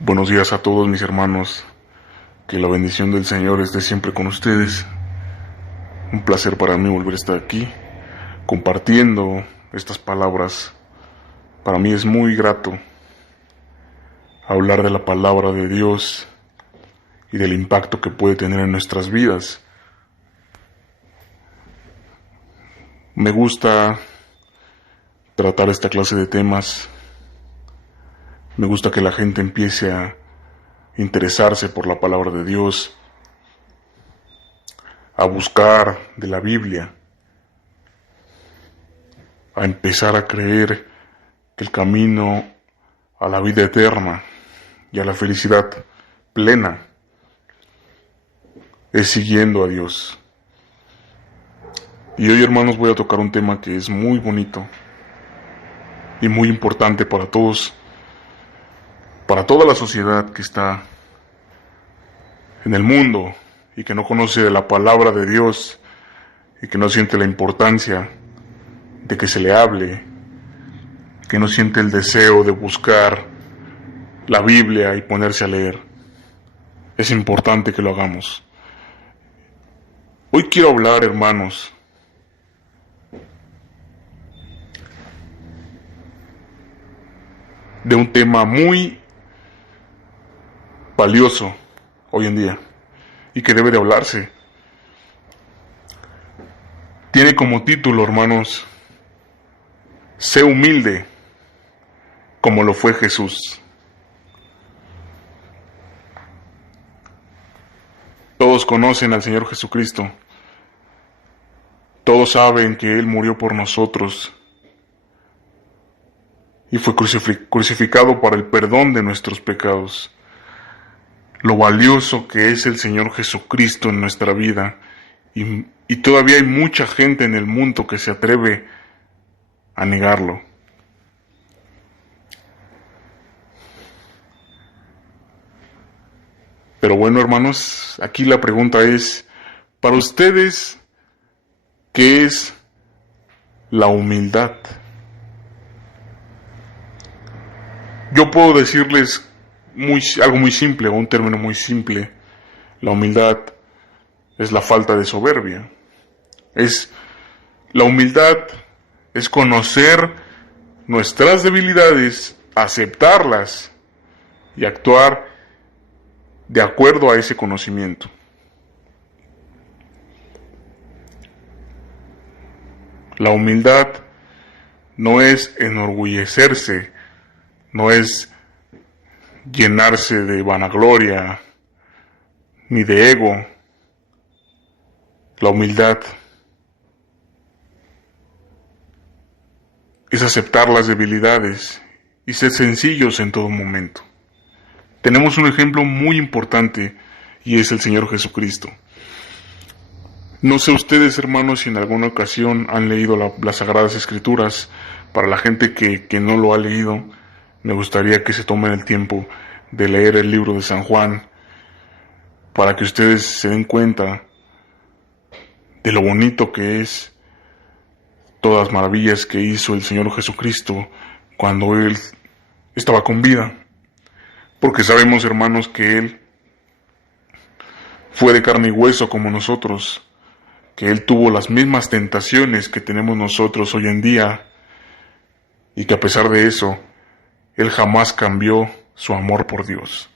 Buenos días a todos mis hermanos, que la bendición del Señor esté siempre con ustedes. Un placer para mí volver a estar aquí, compartiendo estas palabras. Para mí es muy grato hablar de la palabra de Dios y del impacto que puede tener en nuestras vidas. Me gusta tratar esta clase de temas. Me gusta que la gente empiece a interesarse por la palabra de Dios, a buscar de la Biblia, a empezar a creer que el camino a la vida eterna y a la felicidad plena es siguiendo a Dios. Y hoy, hermanos, voy a tocar un tema que es muy bonito y muy importante para todos, para toda la sociedad que está en el mundo y que no conoce de la palabra de Dios y que no siente la importancia de que se le hable, que no siente el deseo de buscar la Biblia y ponerse a leer. Es importante que lo hagamos. Hoy quiero hablar, hermanos, de un tema muy valioso hoy en día y que debe de hablarse. Tiene como título, hermanos, sé humilde como lo fue Jesús. Todos conocen al Señor Jesucristo. Todos saben que Él murió por nosotros y fue crucificado para el perdón de nuestros pecados. Lo valioso que es el Señor Jesucristo en nuestra vida, y todavía hay mucha gente en el mundo que se atreve a negarlo. Pero bueno, hermanos, aquí la pregunta es, para ustedes, ¿qué es la humildad? Yo puedo decirles algo muy simple, o un término muy simple. La humildad es la falta de soberbia. La humildad es conocer nuestras debilidades, aceptarlas y actuar de acuerdo a ese conocimiento. La humildad no es enorgullecerse, no es llenarse de vanagloria ni de ego. La humildad es aceptar las debilidades y ser sencillos en todo momento. Tenemos un ejemplo muy importante y es el Señor Jesucristo. No sé ustedes, hermanos, si en alguna ocasión han leído las Sagradas Escrituras. Para la gente que no lo ha leído, me gustaría que se tomen el tiempo de leer el libro de San Juan para que ustedes se den cuenta de lo bonito que es, todas las maravillas que hizo el Señor Jesucristo cuando Él estaba con vida. Porque sabemos, hermanos, que Él fue de carne y hueso como nosotros, que Él tuvo las mismas tentaciones que tenemos nosotros hoy en día, y que a pesar de eso, Él jamás cambió su amor por Dios.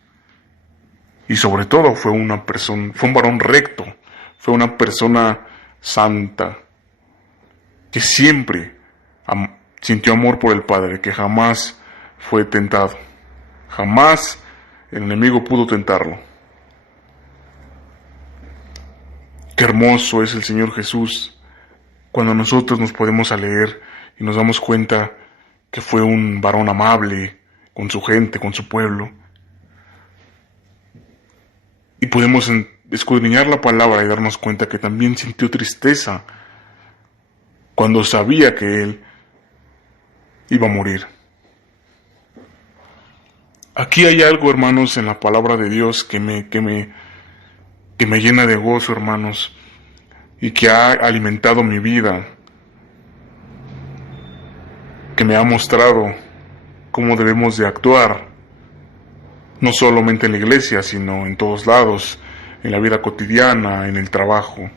Y sobre todo fue un varón recto, fue una persona santa, que siempre sintió amor por el Padre, que jamás fue tentado. Jamás el enemigo pudo tentarlo. Qué hermoso es el Señor Jesús cuando nosotros nos podemos leer y nos damos cuenta que fue un varón amable con su gente, con su pueblo. Y podemos escudriñar la palabra y darnos cuenta que también sintió tristeza cuando sabía que Él iba a morir. Aquí hay algo, hermanos, en la palabra de Dios que me llena de gozo, hermanos, y que ha alimentado mi vida, que me ha mostrado cómo debemos de actuar no solamente en la iglesia, sino en todos lados, en la vida cotidiana, en el trabajo,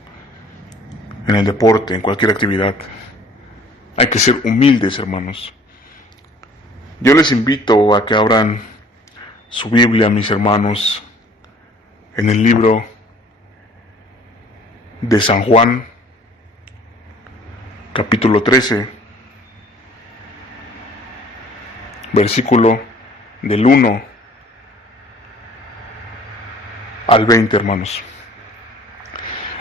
en el deporte, en cualquier actividad. Hay que ser humildes, hermanos. Yo les invito a que abran su Biblia, mis hermanos, en el libro de San Juan, capítulo 13, versículo del 1 al 20, hermanos.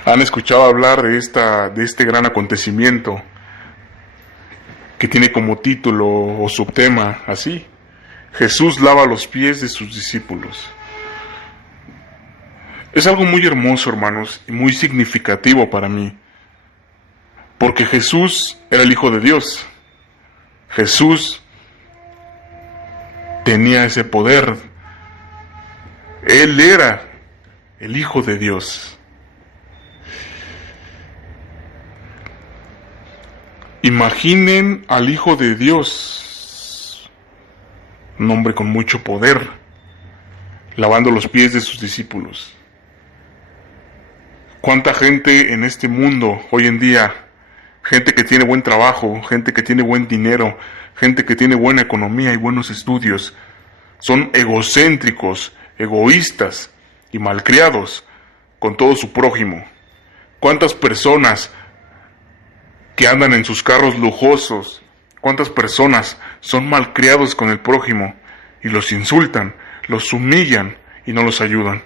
¿Han escuchado hablar de este gran acontecimiento que tiene como título o subtema así: Jesús lava los pies de sus discípulos? Es algo muy hermoso, hermanos, y muy significativo para mí, porque Jesús era el Hijo de Dios. Jesús tenía ese poder. Él era el Hijo de Dios. Imaginen al Hijo de Dios, un hombre con mucho poder, lavando los pies de sus discípulos. ¿Cuánta gente en este mundo hoy en día, gente que tiene buen trabajo, gente que tiene buen dinero, gente que tiene buena economía y buenos estudios, son egocéntricos, egoístas y malcriados con todo su prójimo? ¿Cuántas personas que andan en sus carros lujosos, cuántas personas son malcriados con el prójimo y los insultan, los humillan y no los ayudan?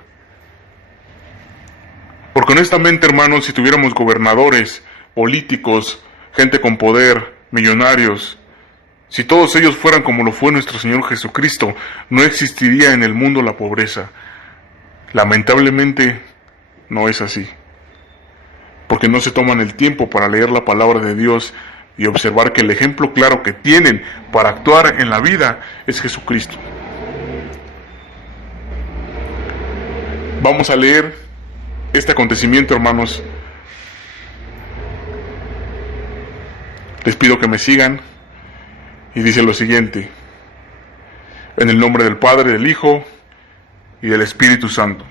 Porque honestamente, hermanos, si tuviéramos gobernadores, políticos, gente con poder, millonarios, si todos ellos fueran como lo fue nuestro Señor Jesucristo, no existiría en el mundo la pobreza. Lamentablemente, no es así, porque no se toman el tiempo para leer la palabra de Dios y observar que el ejemplo claro que tienen para actuar en la vida es Jesucristo. Vamos a leer este acontecimiento, hermanos. Les pido que me sigan, y dice lo siguiente: en el nombre del Padre, del Hijo y del Espíritu Santo.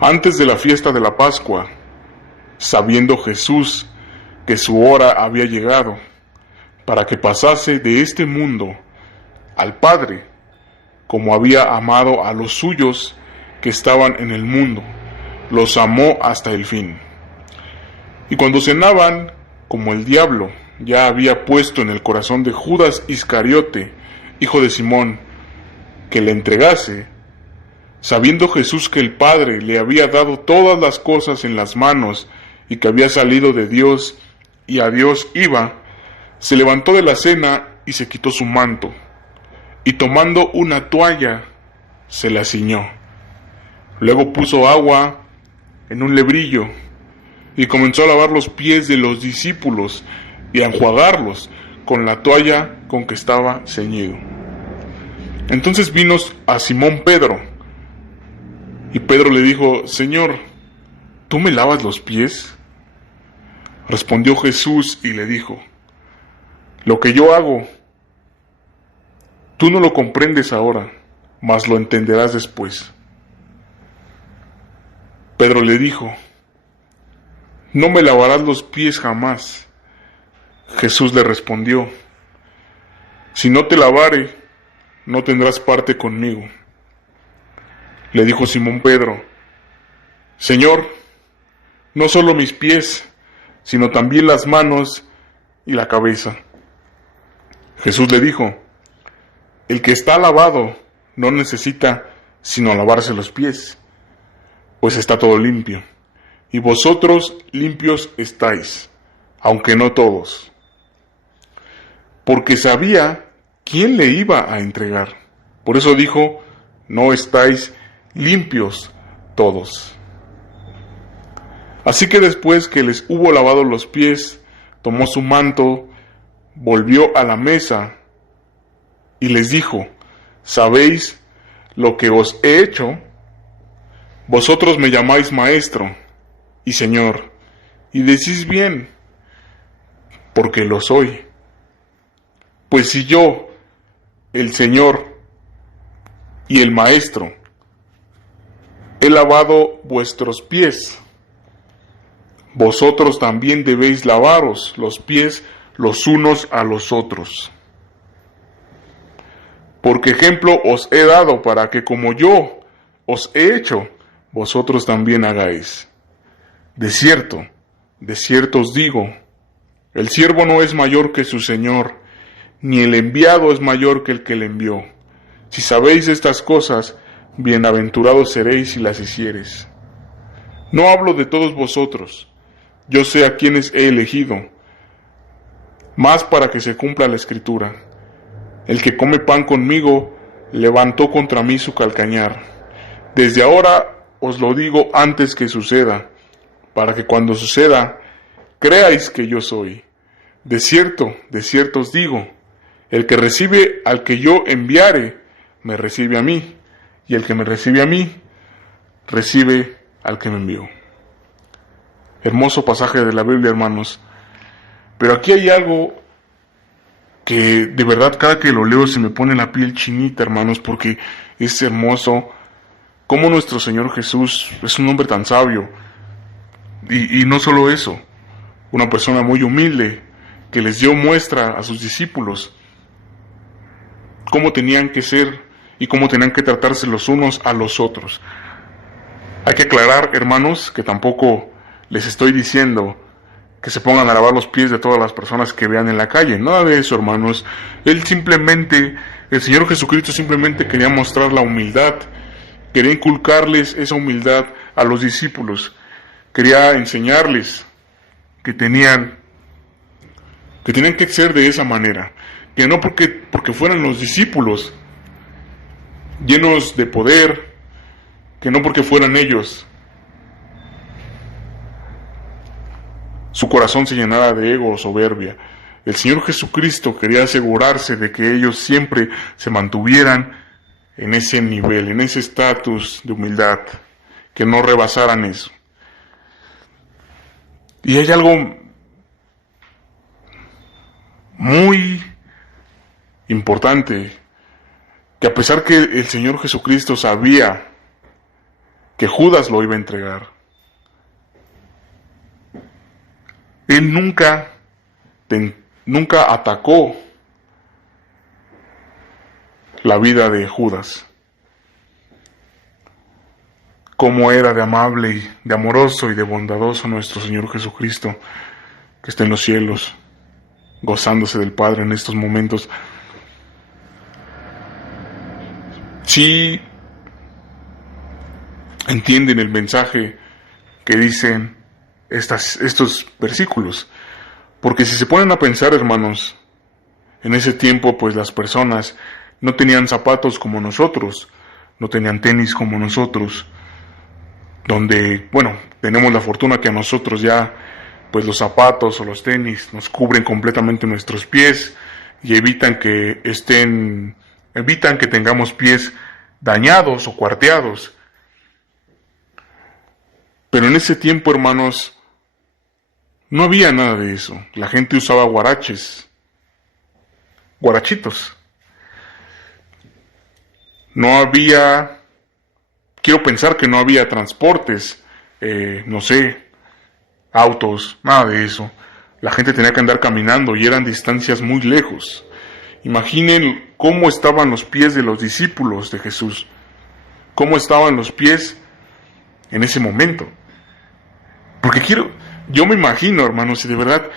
Antes de la fiesta de la Pascua, sabiendo Jesús que su hora había llegado para que pasase de este mundo al Padre, como había amado a los suyos que estaban en el mundo, los amó hasta el fin. Y cuando cenaban, como el diablo ya había puesto en el corazón de Judas Iscariote, hijo de Simón, que le entregase, sabiendo Jesús que el Padre le había dado todas las cosas en las manos y que había salido de Dios y a Dios iba, se levantó de la cena y se quitó su manto, y tomando una toalla se la ciñó. Luego puso agua en un lebrillo y comenzó a lavar los pies de los discípulos y a enjuagarlos con la toalla con que estaba ceñido. Entonces vino a Simón Pedro, y Pedro le dijo: Señor, ¿tú me lavas los pies? Respondió Jesús y le dijo: lo que yo hago, tú no lo comprendes ahora, mas lo entenderás después. Pedro le dijo: no me lavarás los pies jamás. Jesús le respondió: si no te lavare, no tendrás parte conmigo. Le dijo Simón Pedro: Señor, no solo mis pies, sino también las manos y la cabeza. Jesús le dijo: el que está lavado no necesita sino lavarse los pies, pues está todo limpio, y vosotros limpios estáis, aunque no todos. Porque sabía quién le iba a entregar. Por eso dijo: no estáis limpios todos. Así que después que les hubo lavado los pies, tomó su manto, volvió a la mesa y les dijo: ¿sabéis lo que os he hecho? Vosotros me llamáis maestro y señor, y decís bien, porque lo soy. Pues si yo, el Señor, y el Maestro: he lavado vuestros pies. Vosotros también debéis lavaros los pies los unos a los otros. Porque ejemplo os he dado para que como yo os he hecho, vosotros también hagáis. De cierto os digo, el siervo no es mayor que su Señor, ni el enviado es mayor que el que le envió. Si sabéis estas cosas, bienaventurados seréis si las hiciereis. No hablo de todos vosotros, yo sé a quienes he elegido, mas para que se cumpla la Escritura. El que come pan conmigo levantó contra mí su calcañar. Desde ahora os lo digo antes que suceda, para que cuando suceda, creáis que yo soy. De cierto os digo, el que recibe al que yo enviare, me recibe a mí, y el que me recibe a mí, recibe al que me envió. Hermoso pasaje de la Biblia, hermanos. Pero aquí hay algo que de verdad cada que lo leo se me pone la piel chinita, hermanos, porque es hermoso cómo nuestro Señor Jesús es un hombre tan sabio. Y no solo eso, una persona muy humilde que les dio muestra a sus discípulos cómo tenían que ser y cómo tenían que tratarse los unos a los otros. Hay que aclarar, hermanos, que tampoco les estoy diciendo que se pongan a lavar los pies de todas las personas que vean en la calle. Nada de eso, hermanos. El Señor Jesucristo simplemente quería mostrar la humildad, quería inculcarles esa humildad a los discípulos, quería enseñarles que tenían que ser de esa manera, que no porque fueran los discípulos llenos de poder, que no porque fueran ellos su corazón se llenara de ego o soberbia. El Señor Jesucristo quería asegurarse de que ellos siempre se mantuvieran en ese nivel, en ese estatus de humildad, que no rebasaran eso. Y hay algo muy importante, que a pesar que el Señor Jesucristo sabía que Judas lo iba a entregar, Él nunca atacó la vida de Judas. Cómo era de amable y de amoroso y de bondadoso nuestro Señor Jesucristo, que está en los cielos, gozándose del Padre en estos momentos. Sí entienden el mensaje que dicen estos versículos, porque si se ponen a pensar, hermanos, en ese tiempo pues las personas no tenían zapatos como nosotros, no tenían tenis como nosotros, donde, bueno, tenemos la fortuna que a nosotros ya pues los zapatos o los tenis nos cubren completamente nuestros pies y evitan que tengamos pies dañados o cuarteados. Pero en ese tiempo, hermanos, no había nada de eso. La gente usaba guarachitos. Quiero pensar que no había transportes, autos, nada de eso. La gente tenía que andar caminando y eran distancias muy lejos. Imaginen cómo estaban los pies de los discípulos de Jesús, cómo estaban los pies en ese momento. Porque yo me imagino, hermanos, y de verdad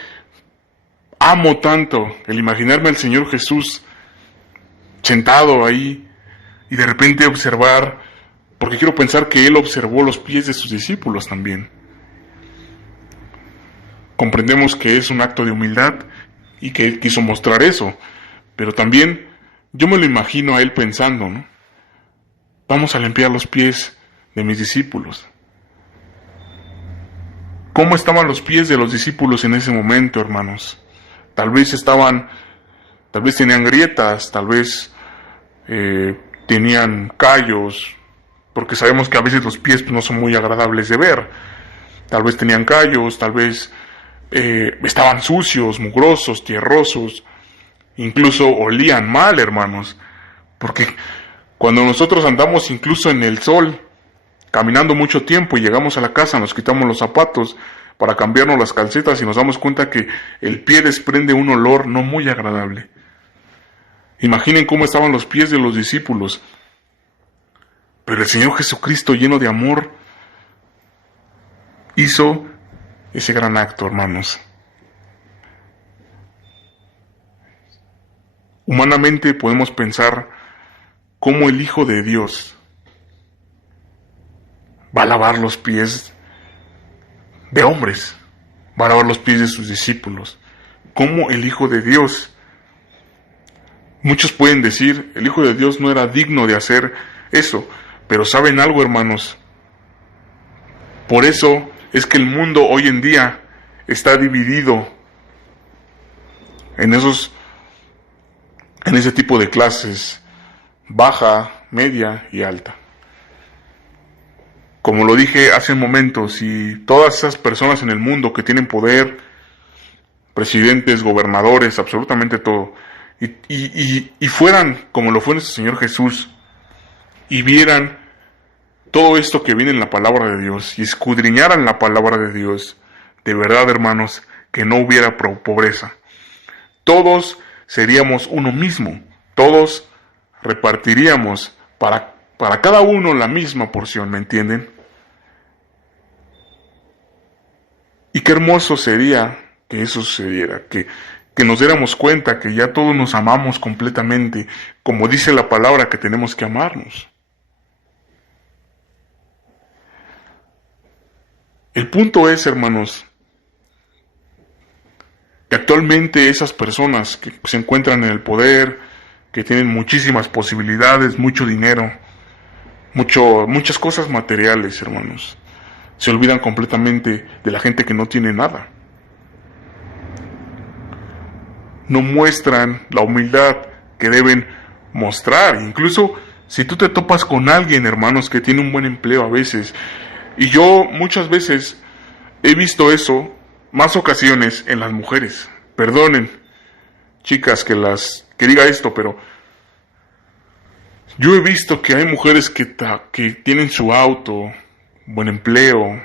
amo tanto el imaginarme al Señor Jesús sentado ahí y de repente observar, porque quiero pensar que Él observó los pies de sus discípulos también. Comprendemos que es un acto de humildad y que Él quiso mostrar eso, pero también yo me lo imagino a Él pensando, ¿no? Vamos a limpiar los pies de mis discípulos. ¿Cómo estaban los pies de los discípulos en ese momento, hermanos? Tal vez tenían grietas, tal vez tenían callos, porque sabemos que a veces los pies no son muy agradables de ver. Tal vez tenían callos, tal vez estaban sucios, mugrosos, tierrosos, incluso olían mal, hermanos, porque Cuando nosotros andamos incluso en el sol, caminando mucho tiempo y llegamos a la casa, nos quitamos los zapatos para cambiarnos las calcetas y nos damos cuenta que el pie desprende un olor no muy agradable. Imaginen cómo estaban los pies de los discípulos. Pero el Señor Jesucristo, lleno de amor, hizo ese gran acto, hermanos. Humanamente podemos pensar cómo el Hijo de Dios va a lavar los pies de hombres, va a lavar los pies de sus discípulos. Cómo el Hijo de Dios. Muchos pueden decir, el Hijo de Dios no era digno de hacer eso, pero ¿saben algo, hermanos? Por eso es que el mundo hoy en día está dividido en ese tipo de clases, baja, media y alta. Como lo dije hace un momento, si todas esas personas en el mundo que tienen poder, presidentes, gobernadores, absolutamente todo, y fueran como lo fue nuestro Señor Jesús, y vieran todo esto que viene en la palabra de Dios, y escudriñaran la palabra de Dios, de verdad, hermanos, que no hubiera pobreza. Todos seríamos uno mismo, todos repartiríamos para cada uno la misma porción, ¿me entienden? Y qué hermoso sería que eso sucediera, que nos diéramos cuenta que ya todos nos amamos completamente, como dice la palabra que tenemos que amarnos. El punto es, hermanos, que actualmente esas personas que se encuentran en el poder, que tienen muchísimas posibilidades, mucho dinero, muchas cosas materiales, hermanos, se olvidan completamente de la gente que no tiene nada. No muestran la humildad que deben mostrar. Incluso si tú te topas con alguien, hermanos, que tiene un buen empleo a veces, y yo muchas veces he visto eso, más ocasiones en las mujeres. Perdonen, chicas, que diga esto, pero yo he visto que hay mujeres que tienen su auto, buen empleo,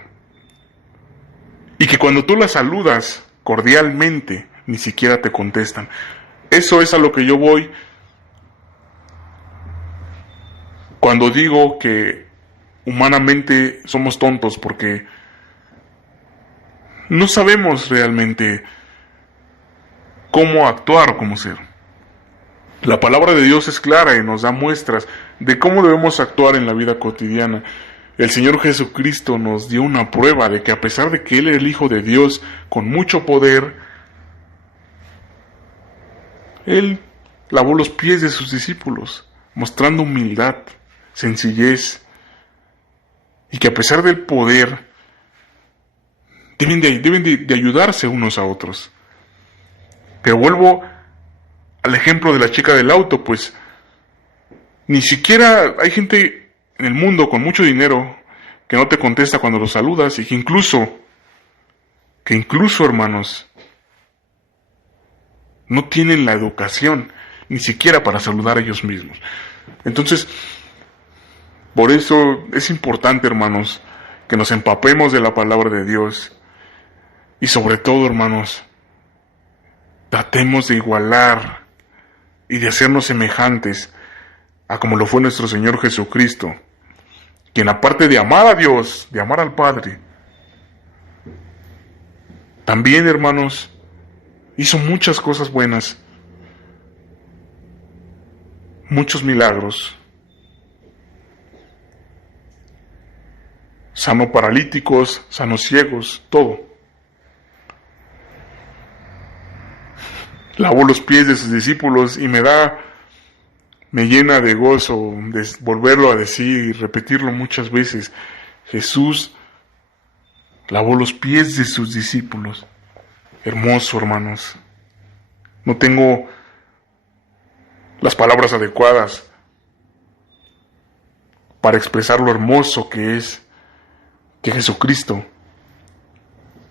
y que cuando tú las saludas cordialmente, ni siquiera te contestan. Eso es a lo que yo voy cuando digo que humanamente somos tontos, porque no sabemos realmente cómo actuar o cómo ser. La palabra de Dios es clara y nos da muestras de cómo debemos actuar en la vida cotidiana. El Señor Jesucristo nos dio una prueba de que a pesar de que Él era el Hijo de Dios con mucho poder, Él lavó los pies de sus discípulos, mostrando humildad, sencillez, y que a pesar del poder, deben de ayudarse unos a otros. Pero vuelvo al ejemplo de la chica del auto, pues ni siquiera hay gente en el mundo con mucho dinero que no te contesta cuando los saludas, y que incluso, hermanos, no tienen la educación ni siquiera para saludar a ellos mismos. Entonces, por eso es importante, hermanos, que nos empapemos de la palabra de Dios, y sobre todo, hermanos, tratemos de igualar y de hacernos semejantes a como lo fue nuestro Señor Jesucristo, quien aparte de amar a Dios, de amar al Padre, también, hermanos, hizo muchas cosas buenas, muchos milagros. Sanó paralíticos, sanó ciegos, todo. Lavó los pies de sus discípulos y me llena de gozo de volverlo a decir y repetirlo muchas veces. Jesús lavó los pies de sus discípulos. Hermoso, hermanos. No tengo las palabras adecuadas para expresar lo hermoso que es que Jesucristo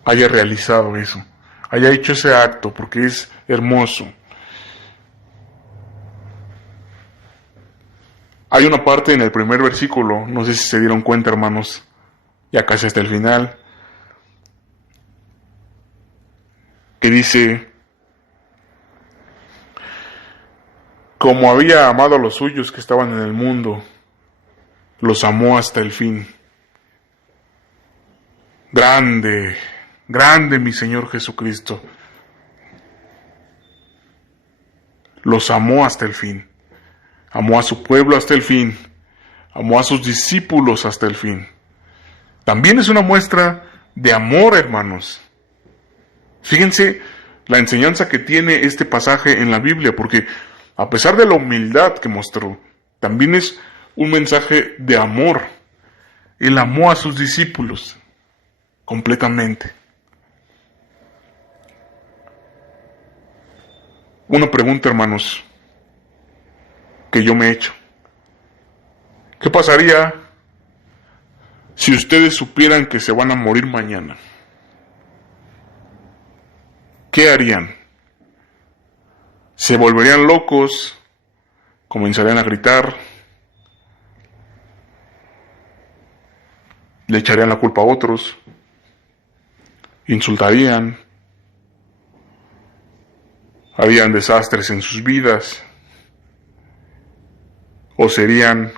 haya realizado eso, haya hecho ese acto, porque es hermoso. Hay una parte en el primer versículo, no sé si se dieron cuenta, hermanos, ya casi hasta el final, que dice: como había amado a los suyos que estaban en el mundo, los amó hasta el fin. Grande, grande mi Señor Jesucristo. Los amó hasta el fin. Amó a su pueblo hasta el fin. Amó a sus discípulos hasta el fin. También es una muestra de amor, hermanos. Fíjense la enseñanza que tiene este pasaje en la Biblia, porque a pesar de la humildad que mostró, también es un mensaje de amor. Él amó a sus discípulos completamente. Una pregunta, hermanos, que yo me he hecho. ¿Qué pasaría si ustedes supieran que se van a morir mañana? ¿Qué harían? ¿Se volverían locos? ¿Comenzarían a gritar? ¿Le echarían la culpa a otros? ¿Insultarían? ¿Harían desastres en sus vidas? ¿O serían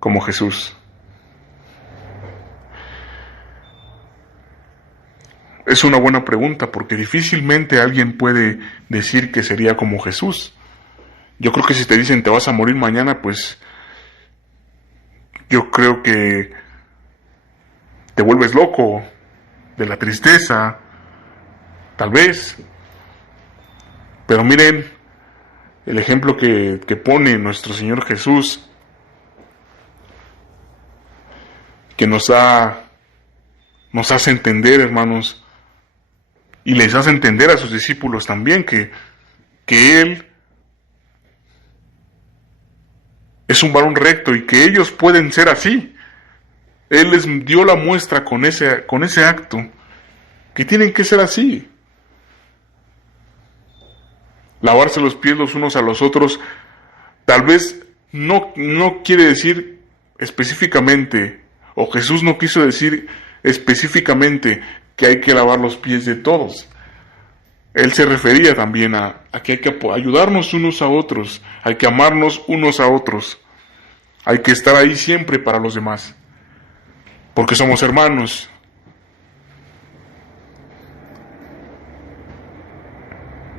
como Jesús? Es una buena pregunta, porque difícilmente alguien puede decir que sería como Jesús. Yo creo que si te dicen te vas a morir mañana, pues yo creo que te vuelves loco de la tristeza, tal vez. Pero miren el ejemplo que pone nuestro Señor Jesús, que nos hace entender, hermanos, y les hace entender a sus discípulos también que Él es un varón recto y que ellos pueden ser así. Él les dio la muestra con ese acto, que tienen que ser así. Lavarse los pies los unos a los otros, tal vez no quiere decir específicamente, o Jesús no quiso decir específicamente que hay que lavar los pies de todos. Él se refería también a que hay que ayudarnos unos a otros, hay que amarnos unos a otros, hay que estar ahí siempre para los demás, porque somos hermanos.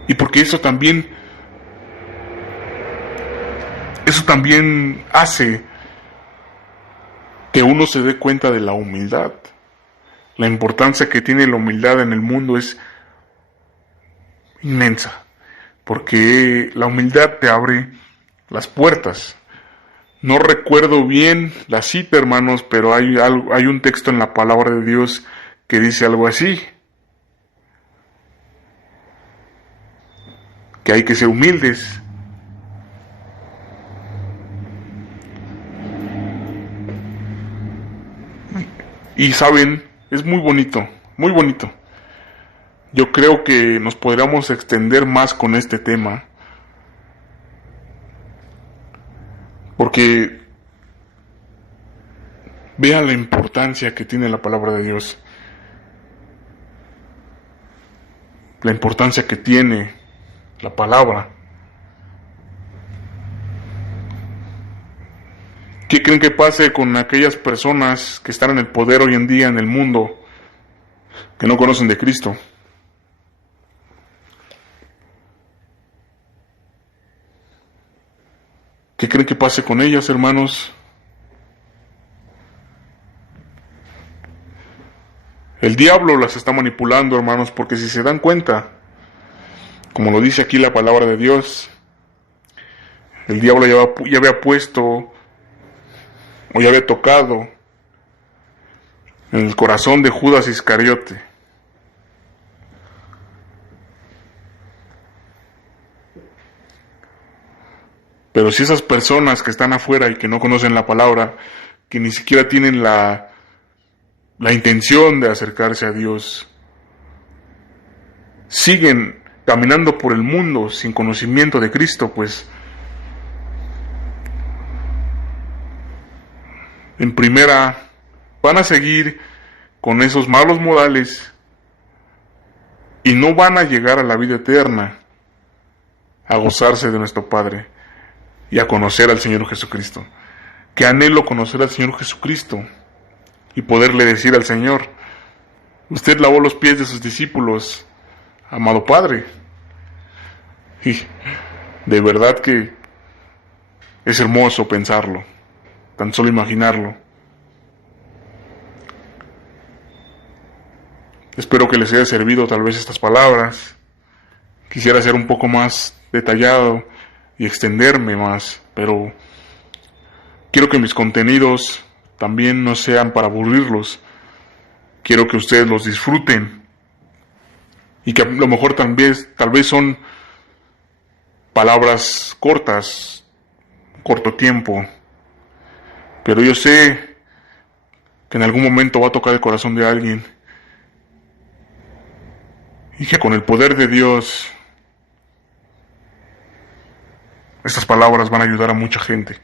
Y porque eso también hace que uno se dé cuenta de la humildad. La importancia que tiene la humildad en el mundo es inmensa, porque la humildad te abre las puertas. No recuerdo bien la cita, hermanos, pero hay un texto en la palabra de Dios que dice algo así: que hay que ser humildes. Y saben, es muy bonito, muy bonito. Yo creo que nos podríamos extender más con este tema, porque vean la importancia que tiene la palabra de Dios, la importancia que tiene la palabra. ¿Qué creen que pase con aquellas personas que están en el poder hoy en día en el mundo, que no conocen de Cristo? ¿Qué creen que pase con ellas, hermanos? El diablo las está manipulando, hermanos, porque si se dan cuenta, como lo dice aquí la palabra de Dios, el diablo ya había puesto o ya había tocado en el corazón de Judas Iscariote. Pero si esas personas que están afuera y que no conocen la palabra, que ni siquiera tienen la intención de acercarse a Dios, siguen caminando por el mundo sin conocimiento de Cristo, pues En primera, van a seguir con esos malos modales y no van a llegar a la vida eterna, a gozarse de nuestro Padre y a conocer al Señor Jesucristo. Que anhelo conocer al Señor Jesucristo y poderle decir al Señor: usted lavó los pies de sus discípulos, amado Padre. Y de verdad que es hermoso pensarlo, tan solo imaginarlo. Espero que les haya servido tal vez estas palabras. Quisiera ser un poco más detallado y extenderme más, pero quiero que mis contenidos también no sean para aburrirlos. Quiero que ustedes los disfruten y que a lo mejor tal vez son palabras cortas, corto tiempo, pero yo sé que en algún momento va a tocar el corazón de alguien y que con el poder de Dios estas palabras van a ayudar a mucha gente.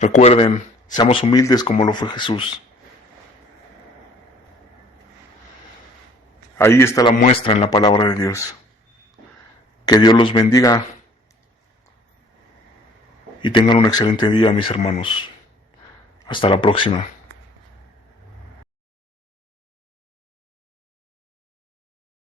Recuerden, seamos humildes como lo fue Jesús. Ahí está la muestra en la palabra de Dios. Que Dios los bendiga y tengan un excelente día, mis hermanos. Hasta la próxima.